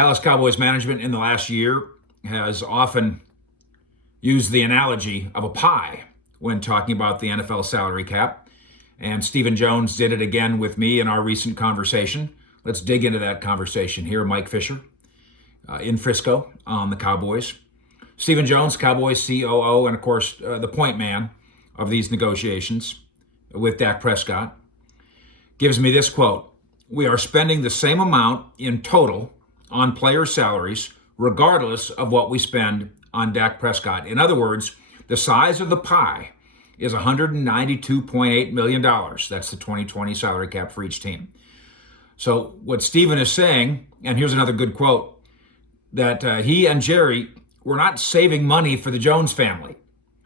Dallas Cowboys management in the last year has often used the analogy of a pie when talking about the NFL salary cap. And Stephen Jones did it again with me in our recent conversation. Let's dig into that conversation here. Mike Fisher in Frisco on the Cowboys. Stephen Jones, Cowboys COO, and of course, the point man of these negotiations with Dak Prescott, gives me this quote: "We are spending the same amount in total on player salaries, regardless of what we spend on Dak Prescott." In other words, the size of the pie is $192.8 million. That's the 2020 salary cap for each team. So what Stephen is saying, and here's another good quote, that he and Jerry were not saving money for the Jones family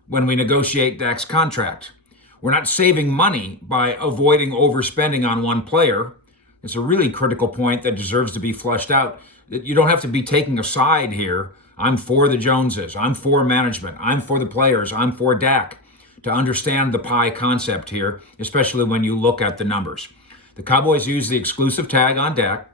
when we negotiate Dak's contract. We're not saving money by avoiding overspending on one player. It's a really critical point that deserves to be fleshed out. You don't have to be taking a side here. I'm for the Joneses. I'm for management. I'm for the players. I'm for Dak, to understand the pie concept here, especially when you look at the numbers. The Cowboys use the exclusive tag on Dak.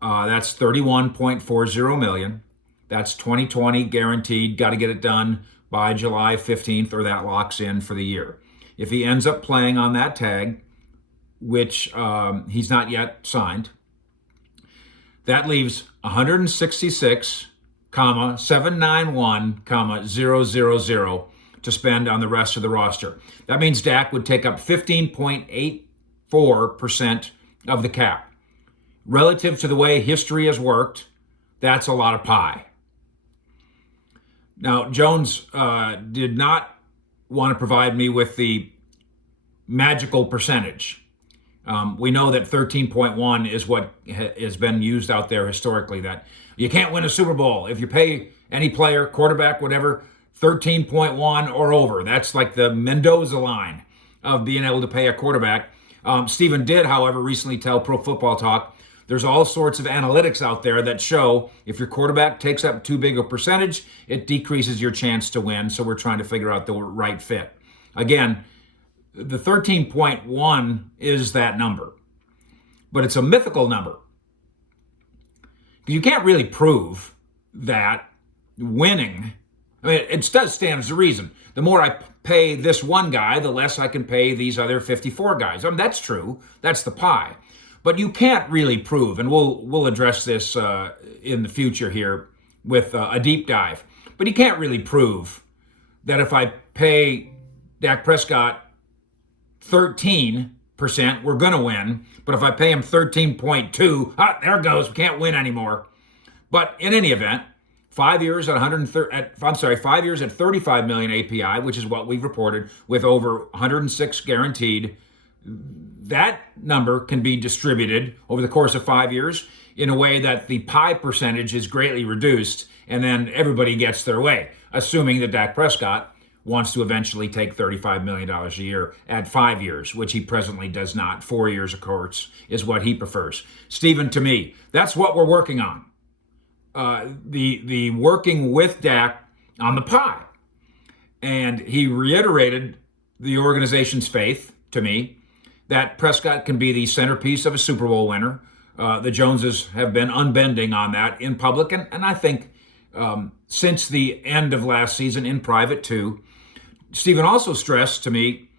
That's $31.40 million. That's 2020 guaranteed. Got to get it done by July 15th, or that locks in for the year. If he ends up playing on that tag, which he's not yet signed, that leaves 166,791,000 to spend on the rest of the roster. That means Dak would take up 15.84% of the cap. Relative to the way history has worked, that's a lot of pie. Now, Jones did not want to provide me with the magical percentage. We know that 13.1 is what has been used out there historically, that you can't win a Super Bowl if you pay any player, quarterback, whatever, 13.1 or over. That's like the Mendoza line of being able to pay a quarterback. Stephen did, however, recently tell Pro Football Talk there's all sorts of analytics out there that show if your quarterback takes up too big a percentage, it decreases your chance to win. So we're trying to figure out the right fit. Again, the 13.1 is that number, but it's a mythical number. You can't really prove that winning, I mean, it does stand as a reason. The more I pay this one guy, the less I can pay these other 54 guys. I mean, that's true. That's the pie. But you can't really prove, and we'll address this in the future here with a deep dive, but you can't really prove that if I pay Dak Prescott 13%, we're going to win. But if I pay him 13.2, there it goes, we can't win anymore. But in any event, 5 years at 5 years at 35 million API, which is what we've reported, with over 106 guaranteed. That number can be distributed over the course of 5 years in a way that the pie percentage is greatly reduced, and then everybody gets their way, assuming that Dak Prescott wants to eventually take $35 million a year at 5 years, which he presently does not. 4 years, of course, is what he prefers. Stephen, to me, that's what we're working on. The working with Dak on the pie. And he reiterated the organization's faith, to me, that Prescott can be the centerpiece of a Super Bowl winner. The Joneses have been unbending on that in public, and I think since the end of last season in private too. Stephen also stressed to me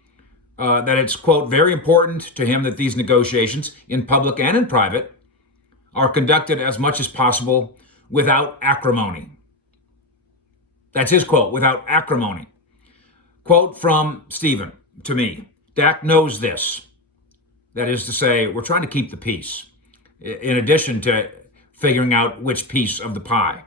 that it's, quote, very important to him that these negotiations, in public and in private, are conducted as much as possible without acrimony. That's his quote, without acrimony. Quote from Stephen to me: Dak knows this. That is to say, we're trying to keep the peace, in addition to figuring out which piece of the pie.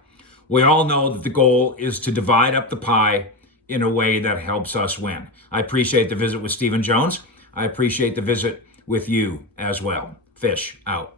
We all know that the goal is to divide up the pie in a way that helps us win. I appreciate the visit with Stephen Jones. I appreciate the visit with you as well. Fish out.